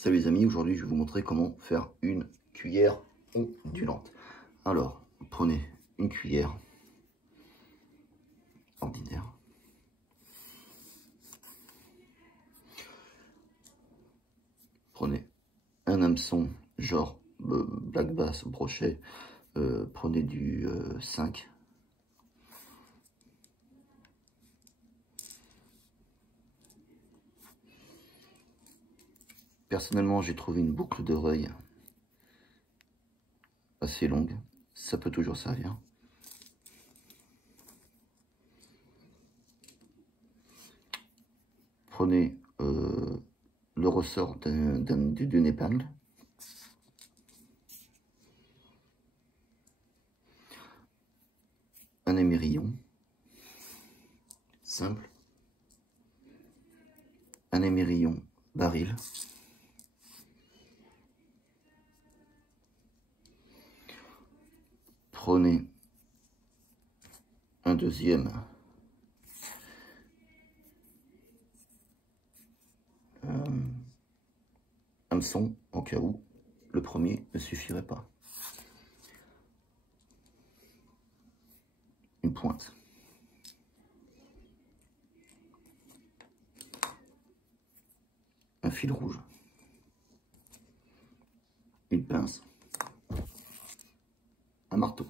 Salut les amis, aujourd'hui je vais vous montrer comment faire une cuillère ondulante. Alors, prenez une cuillère ordinaire. Prenez un hameçon genre black bass ou brochet. Prenez du 5. Personnellement, j'ai trouvé une boucle d'oreille assez longue. Ça peut toujours servir. Prenez le ressort d'une épingle. Un émerillon simple. Un émerillon baril. Prenez un deuxième hameçon au cas où le premier ne suffirait pas. Une pointe. Un fil rouge. Une pince. Un marteau.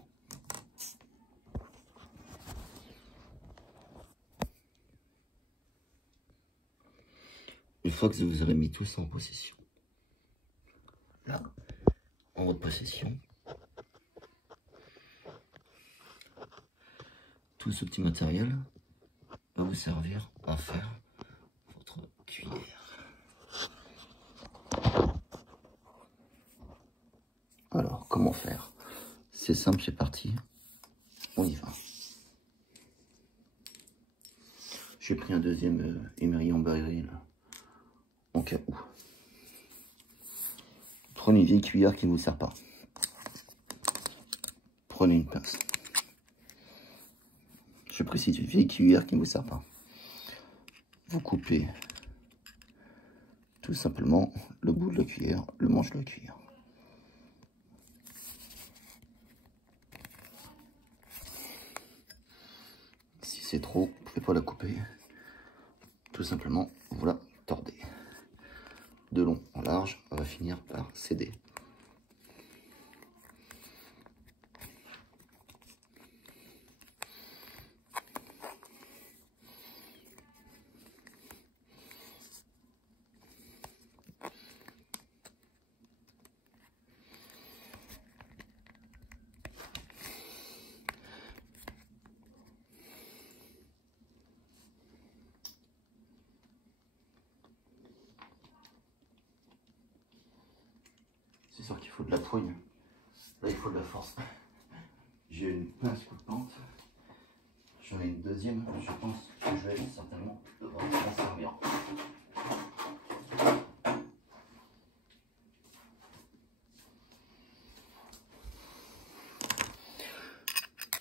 Une fois que vous aurez mis tout ça en possession, là, en votre possession, tout ce petit matériel va vous servir à faire votre cuillère. Alors, comment faire? C'est simple, c'est parti. On y va. J'ai pris un deuxième émerillon baril en cas où. Prenez une vieille cuillère qui ne vous sert pas. Prenez une pince. Je précise, une vieille cuillère qui ne vous sert pas. Vous coupez tout simplement le bout de la cuillère, le manche de la cuillère. Si c'est trop, vous ne pouvez pas la couper. Tout simplement, vous la tordez. De long en large, on va finir par céder. C'est sûr qu'il faut de la poigne. Là, il faut de la force. J'ai une pince coupante. J'en ai une deuxième. Je pense que je vais certainement devoir m'en servir.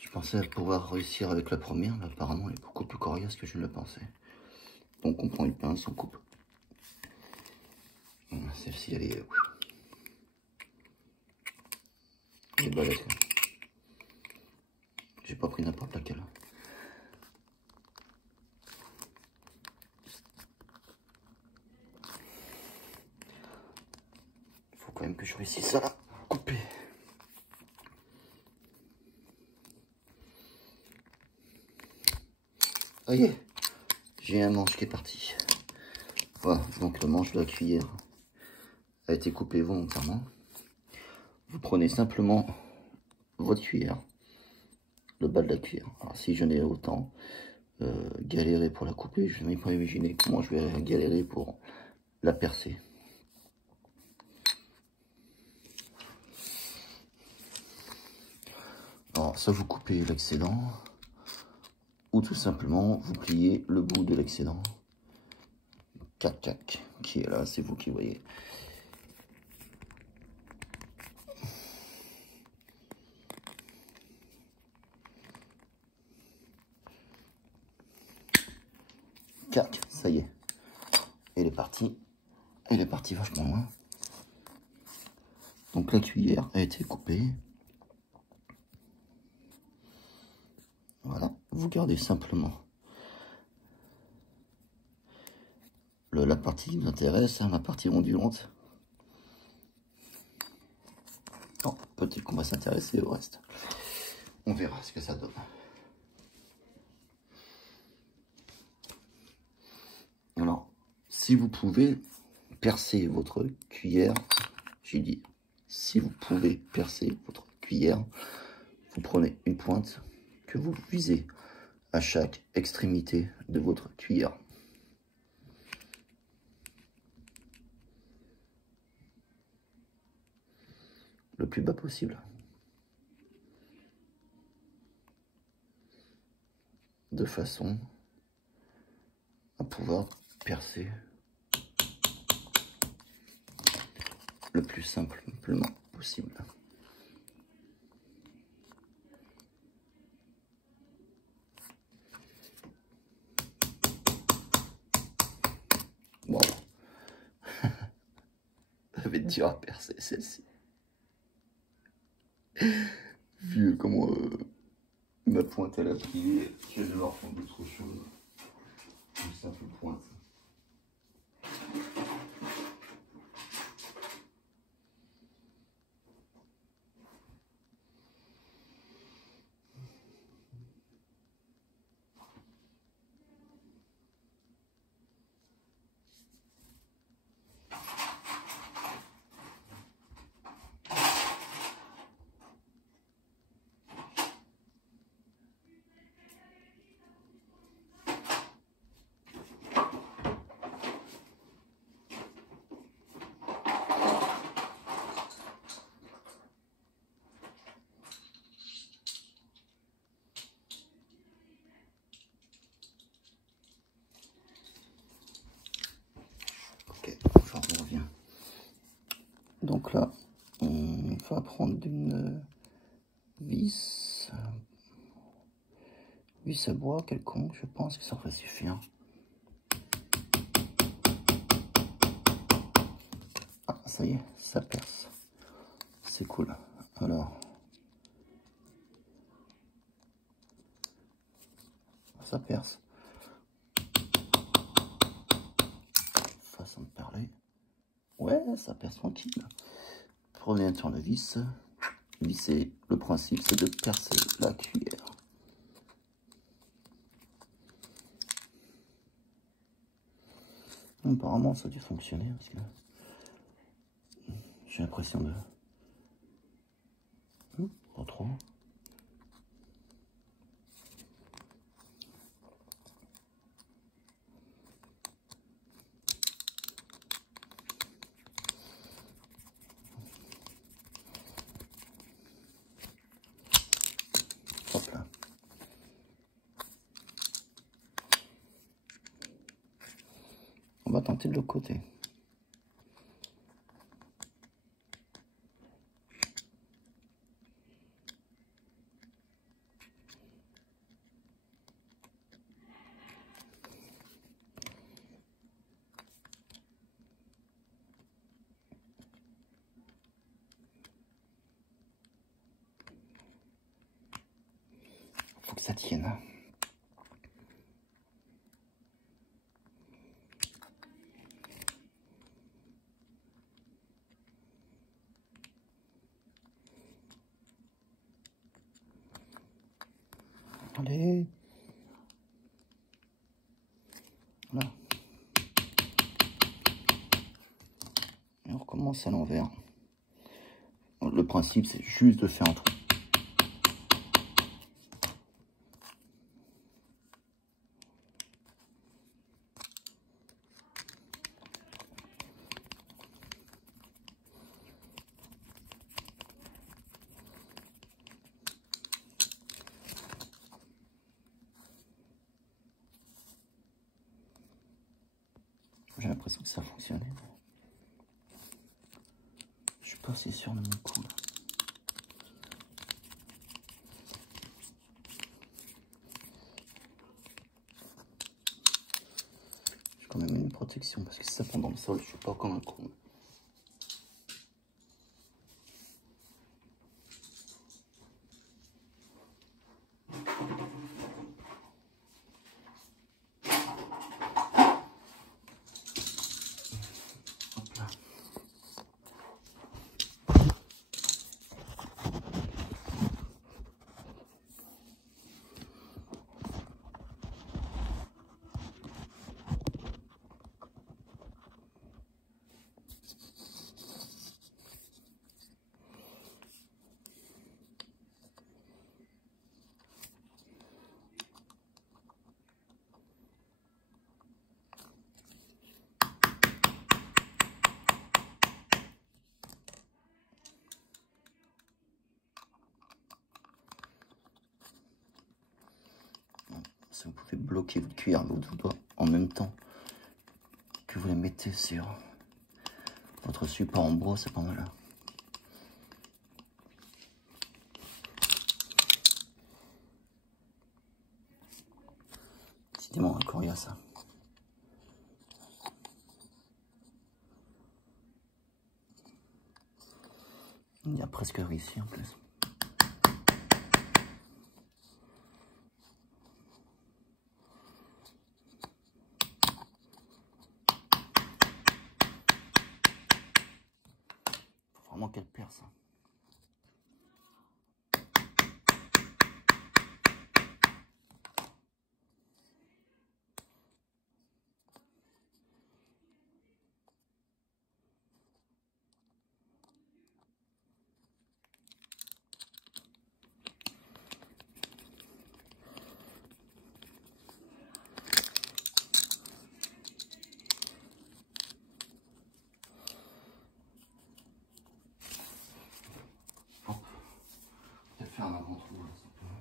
Je pensais pouvoir réussir avec la première, mais apparemment, elle est beaucoup plus coriace que je ne le pensais. Donc, on prend une pince, on coupe. Celle-ci, elle est balèze. J'ai pas pris n'importe laquelle. Il faut quand même que je réussisse à la couper. Ça y est, j'ai un manche qui est parti. Voilà, donc le manche de la cuillère a été coupé volontairement. Vous prenez simplement votre cuillère, le bas de la cuillère. Alors si je n'ai autant galéré pour la couper, je n'ai pas imaginé comment je vais galérer pour la percer. Alors ça, vous coupez l'excédent, ou tout simplement vous pliez le bout de l'excédent. Cac, qui est là, c'est vous qui voyez. Cac, ça y est. Elle est partie. Elle est partie vachement loin. Donc la cuillère a été coupée. Voilà, vous gardez simplement la partie qui nous intéresse, hein, la partie ondulante. Bon, peut-être qu'on va s'intéresser au reste. On verra ce que ça donne. Alors, si vous pouvez percer votre cuillère, j'ai dit, si vous pouvez percer votre cuillère, vous prenez une pointe que vous visez à chaque extrémité de votre cuillère. Le plus bas possible. De façon à pouvoir percer le plus simplement possible. Bon, ça va être dur à percer celle-ci. Vu comment ma pointe elle a plié, je vais devoir prendre autre chose. Une simple pointe. Ok, j'en reviens. Donc là, on va prendre une vis à bois quelconque, je pense que ça devrait suffire. Ah, ça y est, ça perce. C'est cool. Alors, ça perce. Façon de parler. Ouais, ça perce tranquille. Prenez un tournevis. Visser, le principe c'est de percer la cuillère. Apparemment ça a dû fonctionner parce que j'ai l'impression de... Pas trop. Hop là. On va tenter de l'autre côté. Faut que ça tienne. Allez. Là. Et on recommence à l'envers. Le principe, c'est juste de faire un trou. J'ai l'impression que ça a fonctionné. Je suis pas assez sûr de mon coup là. J'ai quand même une protection parce que si ça prend dans le sol, je suis pas comme un con. Si vous pouvez bloquer votre cuillère à l'eau de vos doigts en même temps que vous la mettez sur votre support en bois, c'est pas mal. Décidément, encore il y a ça. Il y a presque réussi en plus. Faut vraiment qu'elle perce. Faire un avant trou là, simplement.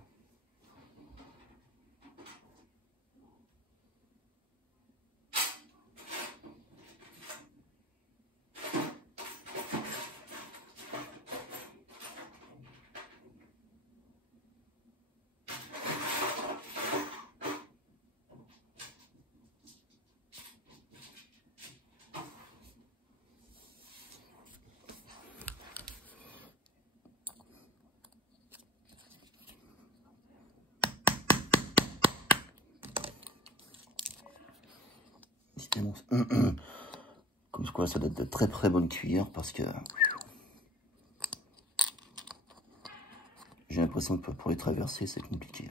Comme quoi ça doit être de très bonnes cuillères parce que j'ai l'impression que pour les traverser c'est compliqué.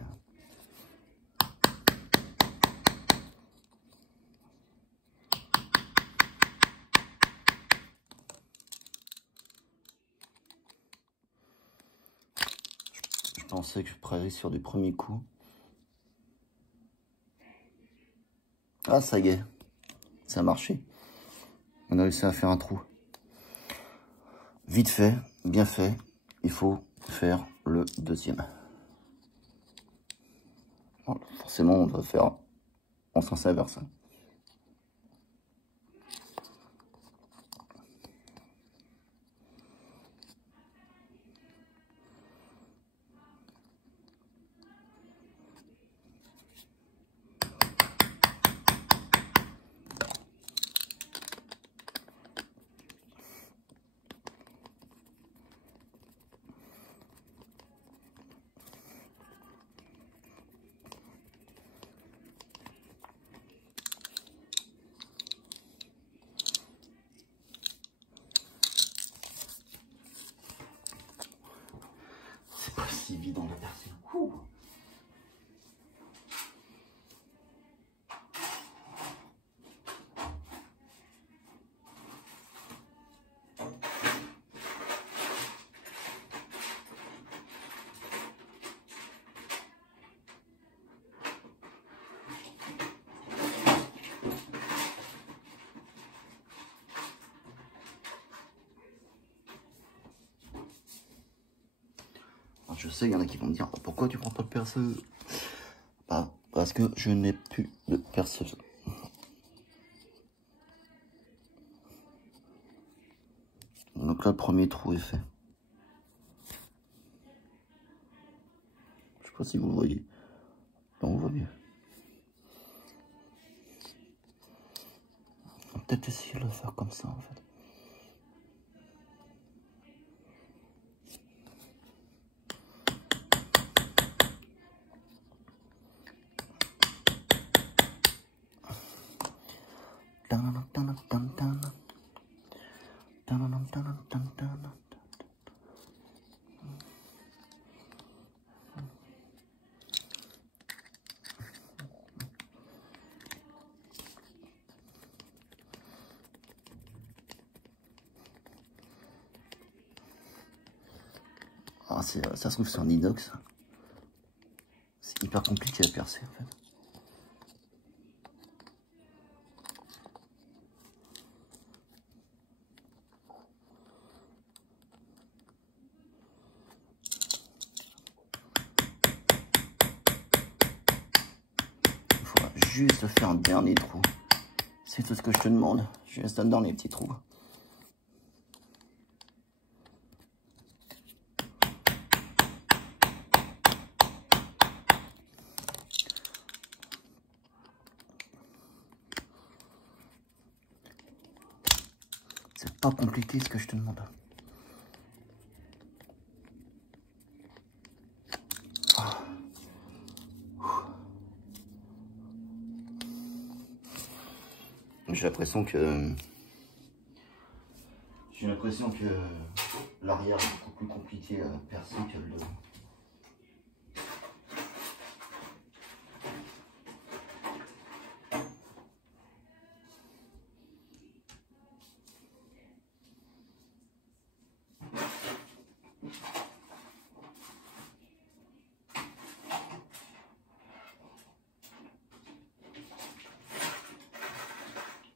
Je pensais que je parerais sur du premier coup. Ah ça y est, ça a marché. On a réussi à faire un trou. Vite fait, bien fait, il faut faire le deuxième. Alors, forcément, on va faire en sens inverse. C'est pas si évident de percer. Je sais, il y en a qui vont me dire pourquoi tu prends pas de perceuse? Bah, parce que je n'ai plus de perceuse. Donc là, le premier trou est fait. Je sais pas si vous le voyez. Là, on voit mieux. peut-être essayer de le faire comme ça en fait. Ah, ça se trouve sur un inox. C'est hyper compliqué à percer en fait. Il faudra juste faire un dernier trou. C'est tout ce que je te demande. Juste un dernier petit trou. C'est pas compliqué ce que je te demande. J'ai l'impression que l'arrière est beaucoup plus compliqué à percer que le devant.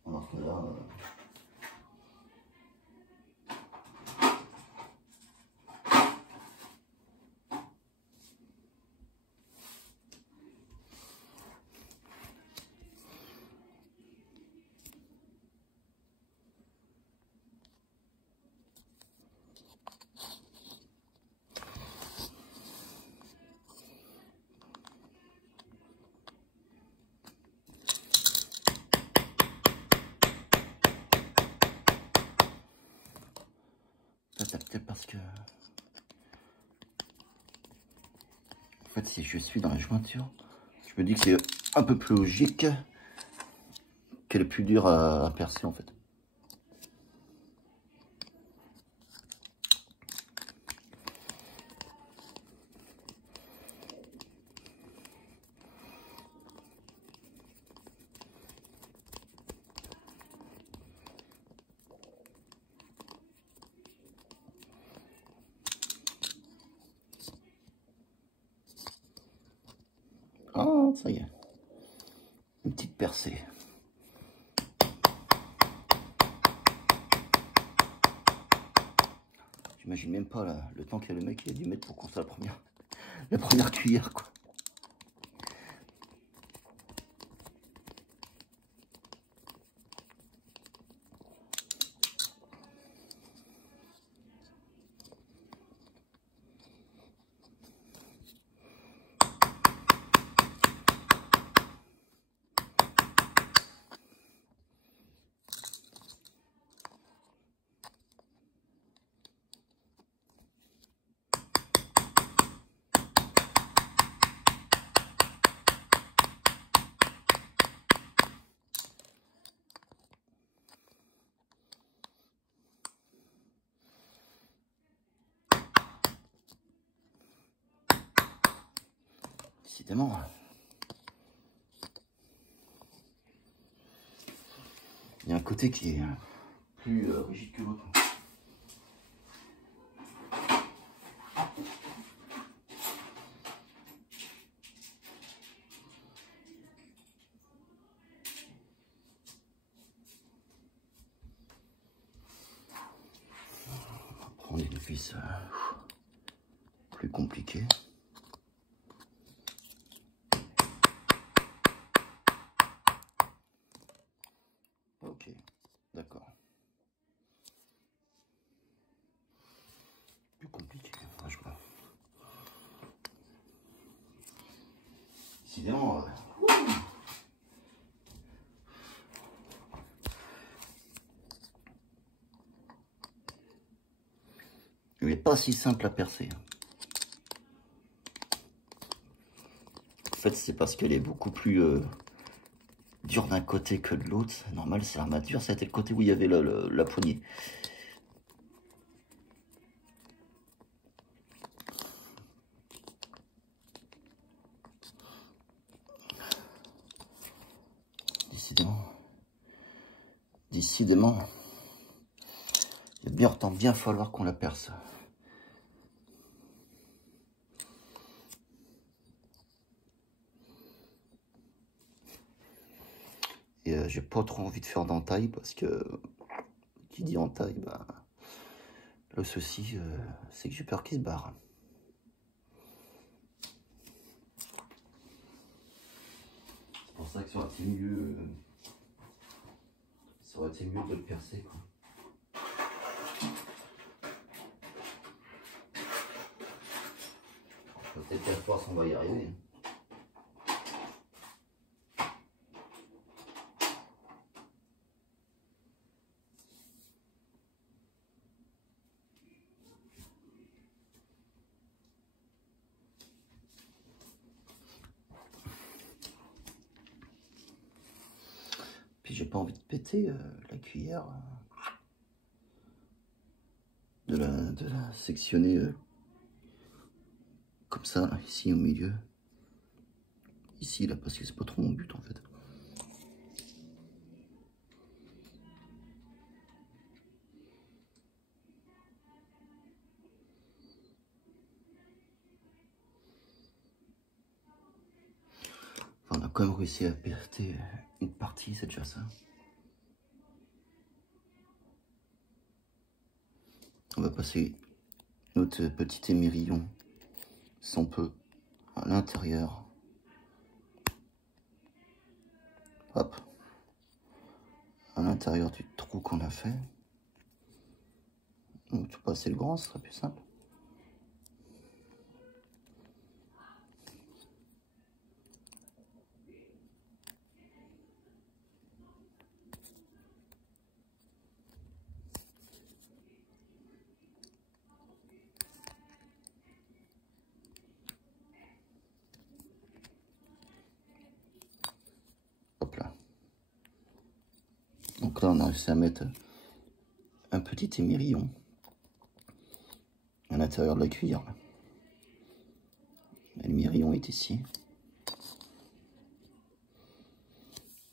Alors que là, peut-être parce que... En fait, si je suis dans la jointure, je me dis que c'est un peu plus logique qu'elle est plus dure à percer en fait. Ah, ça y est. Une petite percée. J'imagine même pas là, le temps que le mec il a dû mettre pour construire la première cuillère quoi. Décidément. Il y a un côté qui est plus rigide que l'autre. On va prendre une vis plus compliquée. Ok, d'accord. Plus compliqué, franchement. Décidément, n'est pas si simple à percer. En fait, c'est parce qu'elle est beaucoup plus dure d'un côté que de l'autre. C'est normal, c'est l'armature. C'était le côté où il y avait la poignée. Décidément, il va bien falloir qu'on la perce. Et j'ai pas trop envie de faire d'entaille parce que qui dit entaille, bah, le souci c'est que j'ai peur qu'il se barre. C'est pour ça que ça aurait été mieux, de le percer, quoi. Peut-être qu'à force on va y arriver. Puis j'ai pas envie de péter la cuillère, de la sectionner comme ça, là, ici au milieu. Ici, là, parce que c'est pas trop mon but en fait. Enfin, on a quand même réussi à percer une partie, c'est déjà ça. On va passer notre petit émerillon, sans peu, à l'intérieur. Hop. À l'intérieur du trou qu'on a fait. Donc, tout passer le grand, ce sera plus simple. Hop là. Donc là, on a réussi à mettre un petit émerillon à l'intérieur de la cuillère. L'émerillon est ici.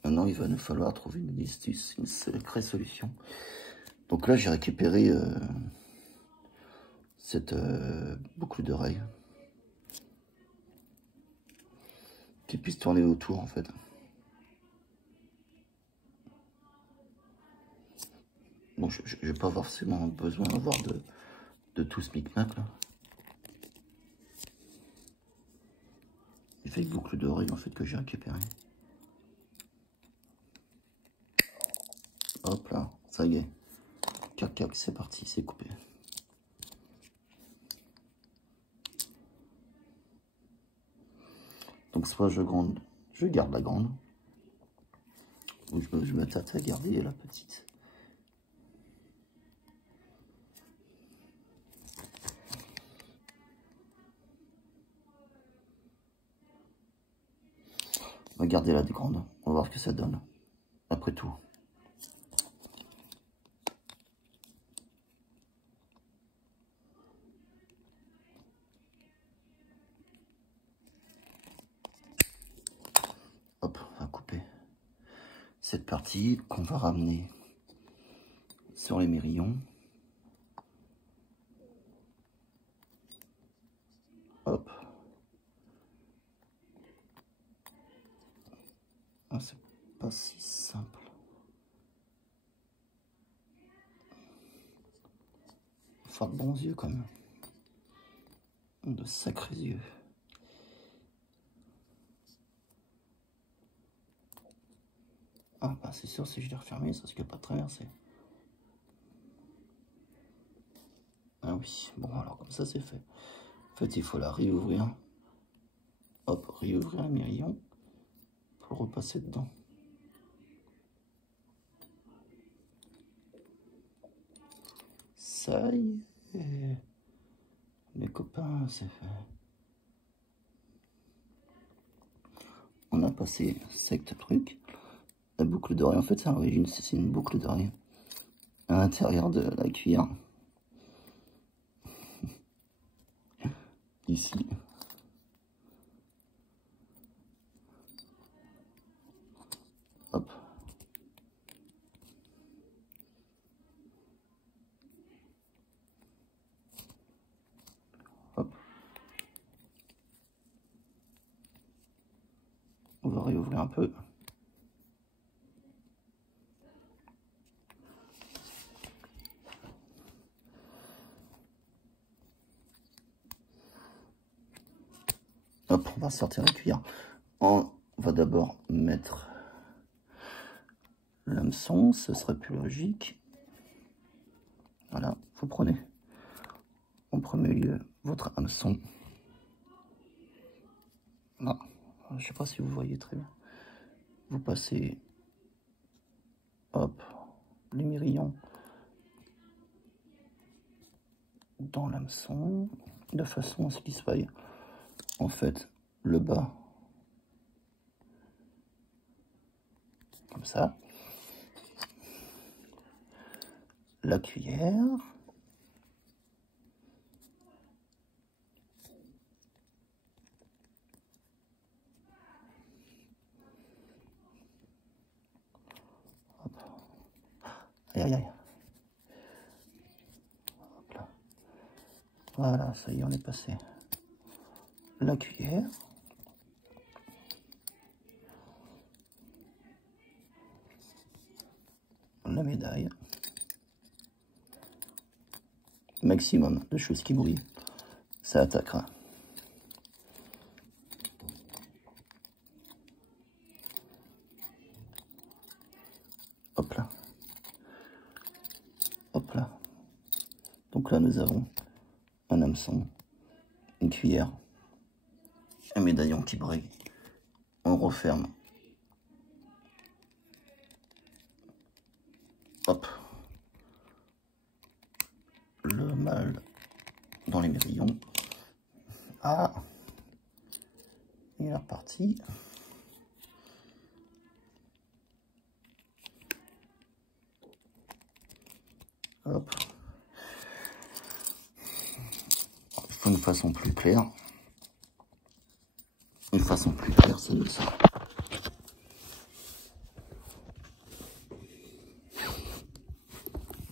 Maintenant, il va nous falloir trouver une sacrée solution. Donc là, j'ai récupéré cette boucle d'oreille qui puisse tourner autour, en fait. Bon, je n'ai pas forcément besoin d'avoir de tout ce micmac là. Il fait une boucle d'oreille en fait que j'ai récupéré. Hop là, ça y est. Cac cac, c'est parti, c'est coupé. Donc soit je garde la grande, ou je me tâte à garder la petite. On va garder la grande, on va voir ce que ça donne. Après tout. Hop, on va couper cette partie qu'on va ramener sur l'émerillon. Hop. Ah, c'est pas si simple. Faut faire de bons yeux quand même. De sacrés yeux. Ah bah c'est sûr, si je l'ai refermé, ça risque pas de traverser. Ah oui, bon alors comme ça c'est fait. En fait il faut la réouvrir. Hop, réouvrir l'émerillon pour repasser dedans. Ça y est. copains, c'est fait. On a passé sect truc. La boucle d'oreille, en fait, c'est à l'origine, c'est une boucle d'oreille à l'intérieur de la cuillère. Ici. Hop. Hop. On va réouvrir un peu. Hop, on va sortir la cuillère. On va d'abord mettre l'hameçon, ce serait plus logique. Voilà, vous prenez en premier lieu votre hameçon. Là, je sais pas si vous voyez très bien. Vous passez, hop, les mirillons dans l'hameçon, de façon à ce qu'il se faille en fait le bas comme ça, la cuillère, hop. Aïe aïe aïe, hop là. Voilà, ça y est, on est passé la cuillère, la médaille, maximum de choses qui brillent, ça attaquera. Hop là. Hop là. Donc là, nous avons un hameçon, une cuillère, un médaillon qui brille. On referme. Hop. Le mâle dans les mirillons. Ah, il est reparti. Hop. Il faut une façon plus claire. Une façon plus claire, c'est de ça.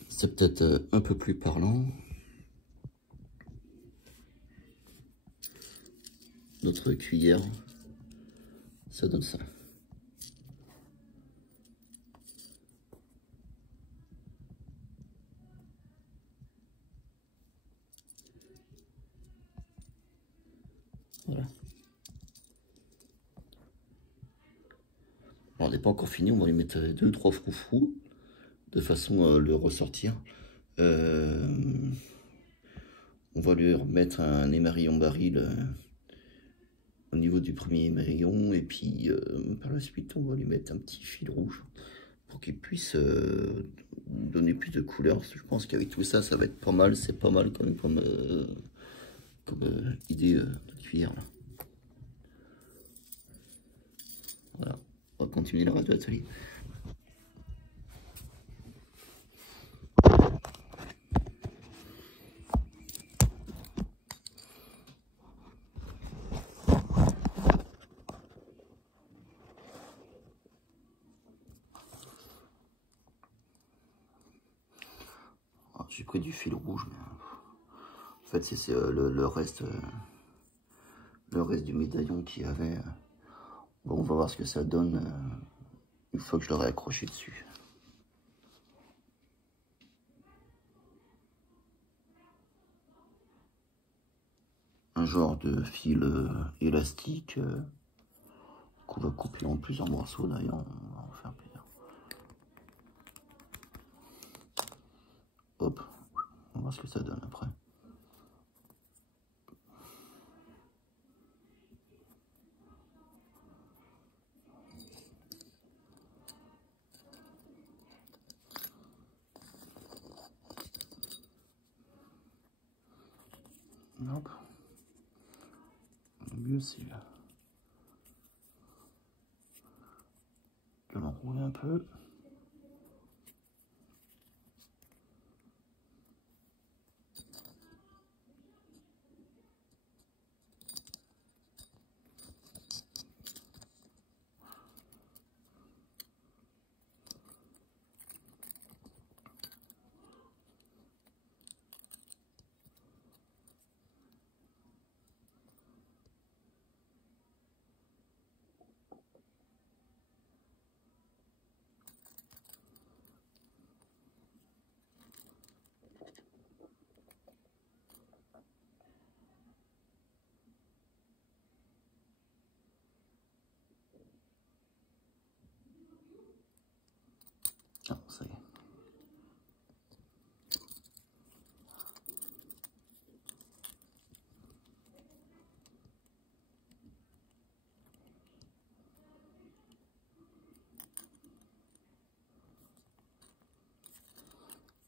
C'est peut-être un peu plus parlant. Notre cuillère, ça donne ça. Voilà. Bon, on n'est pas encore fini, on va lui mettre 2 ou 3 froufrous de façon à le ressortir. On va lui remettre un émerillon baril au niveau du premier émerillon, et puis par la suite on va lui mettre un petit fil rouge pour qu'il puisse donner plus de couleurs. Je pense qu'avec tout ça, ça va être pas mal. C'est pas mal quand même comme idée de cuillère là. Voilà, on va continuer le reste de l'atelier. J'ai pris du fil rouge, mais en fait c'est le reste du médaillon qu'il y avait. Bon, on va voir ce que ça donne une fois que je l'aurai accroché dessus. Un genre de fil élastique qu'on va couper en plusieurs morceaux. D'ailleurs, on va en faire plusieurs. Hop, on va voir ce que ça donne après. Hop. Le mieux c'est de l'enrouler un peu. Ah, ça y est.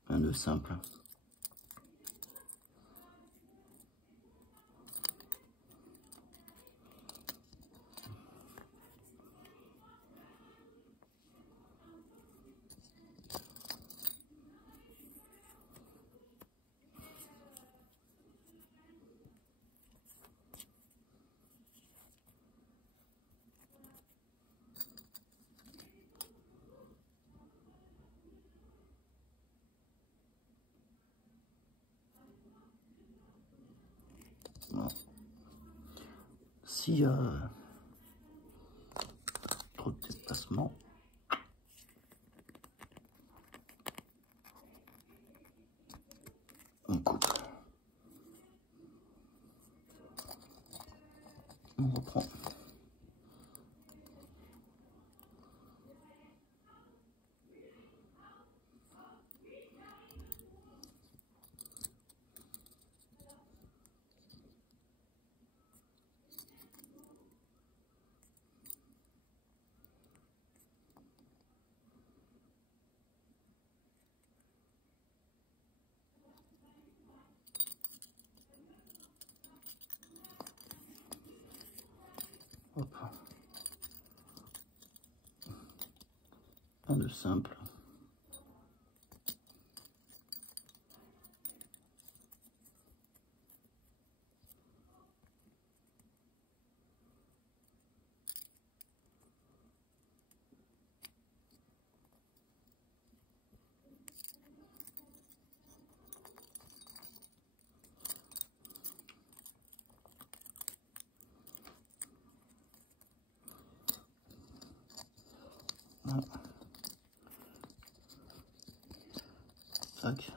Un nœud simple. Voilà. S'il y a trop de déplacement, on coupe. On reprend. Hop. Un nœud simple. Voilà. Tac.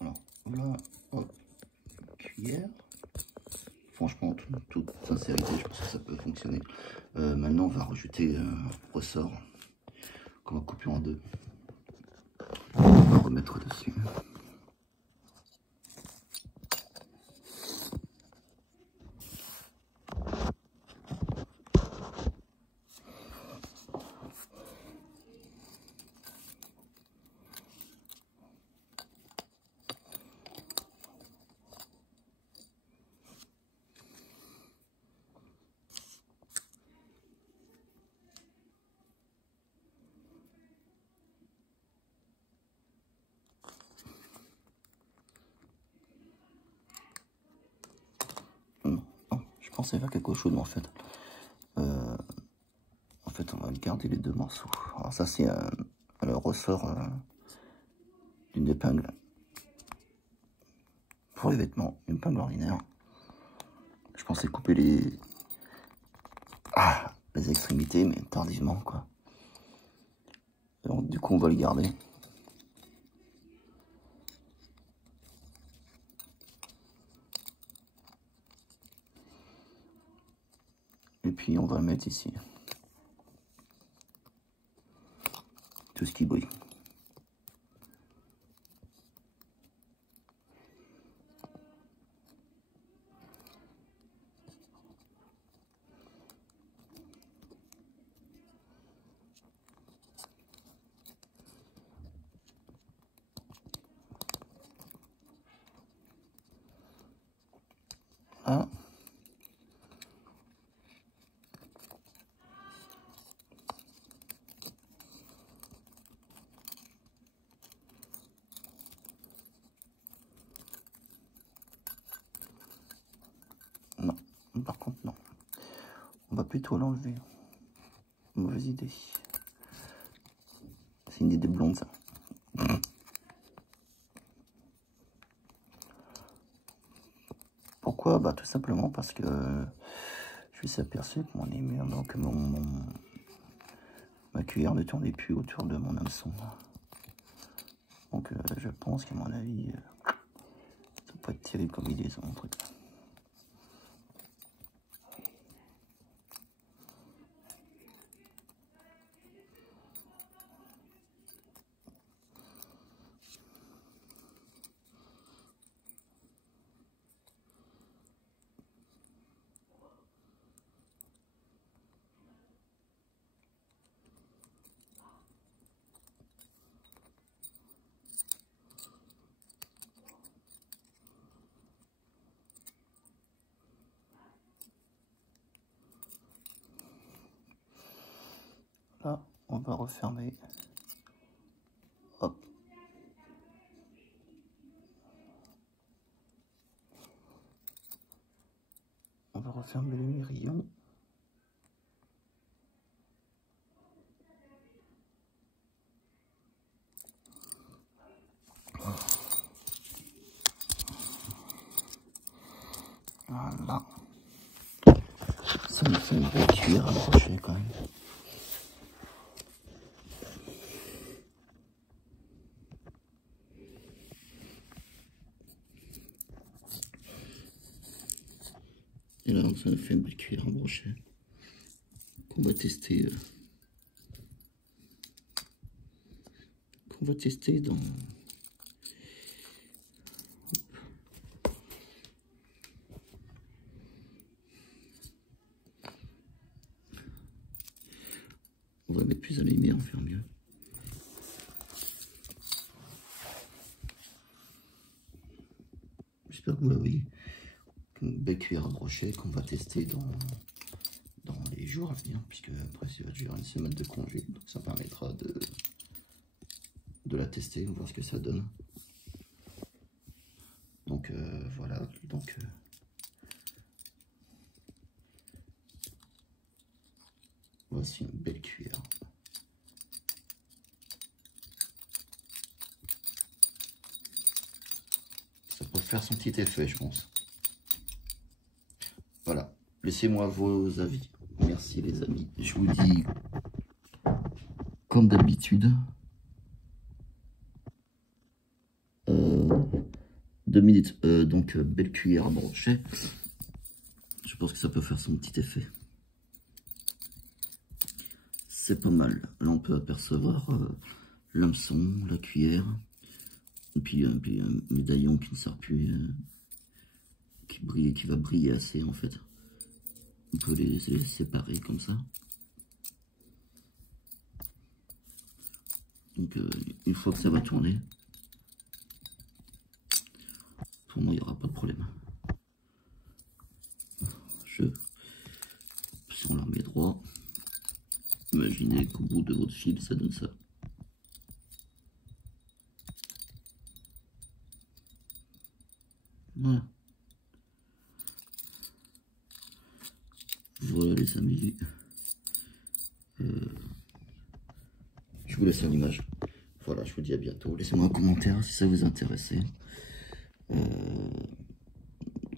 Alors là, hop, cuillère. Franchement, en toute sincérité, je pense que ça peut fonctionner. Maintenant, on va rajouter un ressort qu'on va couper en deux. On va remettre dessus. Je pensais faire quelque chose, mais en fait, on va garder les deux morceaux. Alors ça, c'est le ressort d'une épingle pour les vêtements, une épingle ordinaire. Je pensais couper les extrémités, mais tardivement, quoi. Donc, du coup, on va le garder. Et puis, on va mettre ici tout ce qui brille. plutôt l'enlever. Mauvaise idée. C'est une idée blonde, ça. Pourquoi? Bah tout simplement parce que je me suis aperçu que mon émure, donc ma cuillère ne tournait plus autour de mon hameçon. Donc je pense qu'à mon avis, ça peut pas être terrible comme idée, ça, mon truc. Là, on va refermer. Hop. On va refermer le mirillon. Voilà. Ça me fait une belle cuillère à brocher quand même. Et là, ça me fait une belle cuillère à brocher qu'on va tester. Qu'on va tester dans. On va mettre plus à la lumière, on va faire mieux. J'espère que vous voyez une belle cuillère à brocher qu'on va tester dans les jours à venir, puisque après ça va durer une semaine de congé, donc ça permettra de la tester, voir ce que ça donne. Donc voilà, donc voici une belle cuillère. Ça peut faire son petit effet, je pense. Voilà, laissez-moi vos avis. Merci les amis. Je vous dis, comme d'habitude, 2 minutes. Donc, belle cuillère à brocher. Je pense que ça peut faire son petit effet. C'est pas mal. Là, on peut apercevoir l'hameçon, la cuillère, et puis un médaillon qui ne sert plus, qui va briller assez en fait. On peut les séparer comme ça. Donc, une fois que ça va tourner, pour moi, il n'y aura pas de problème. Si on la remet droit, imaginez qu'au bout de votre fil, ça donne ça. Voilà. Voilà les amis. Je vous laisse en image. Voilà, je vous dis à bientôt. Laissez-moi un commentaire si ça vous intéresse.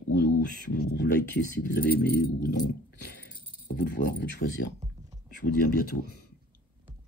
Ou si vous likez si vous avez aimé ou non. À vous de voir, à vous de choisir. Je vous dis à bientôt.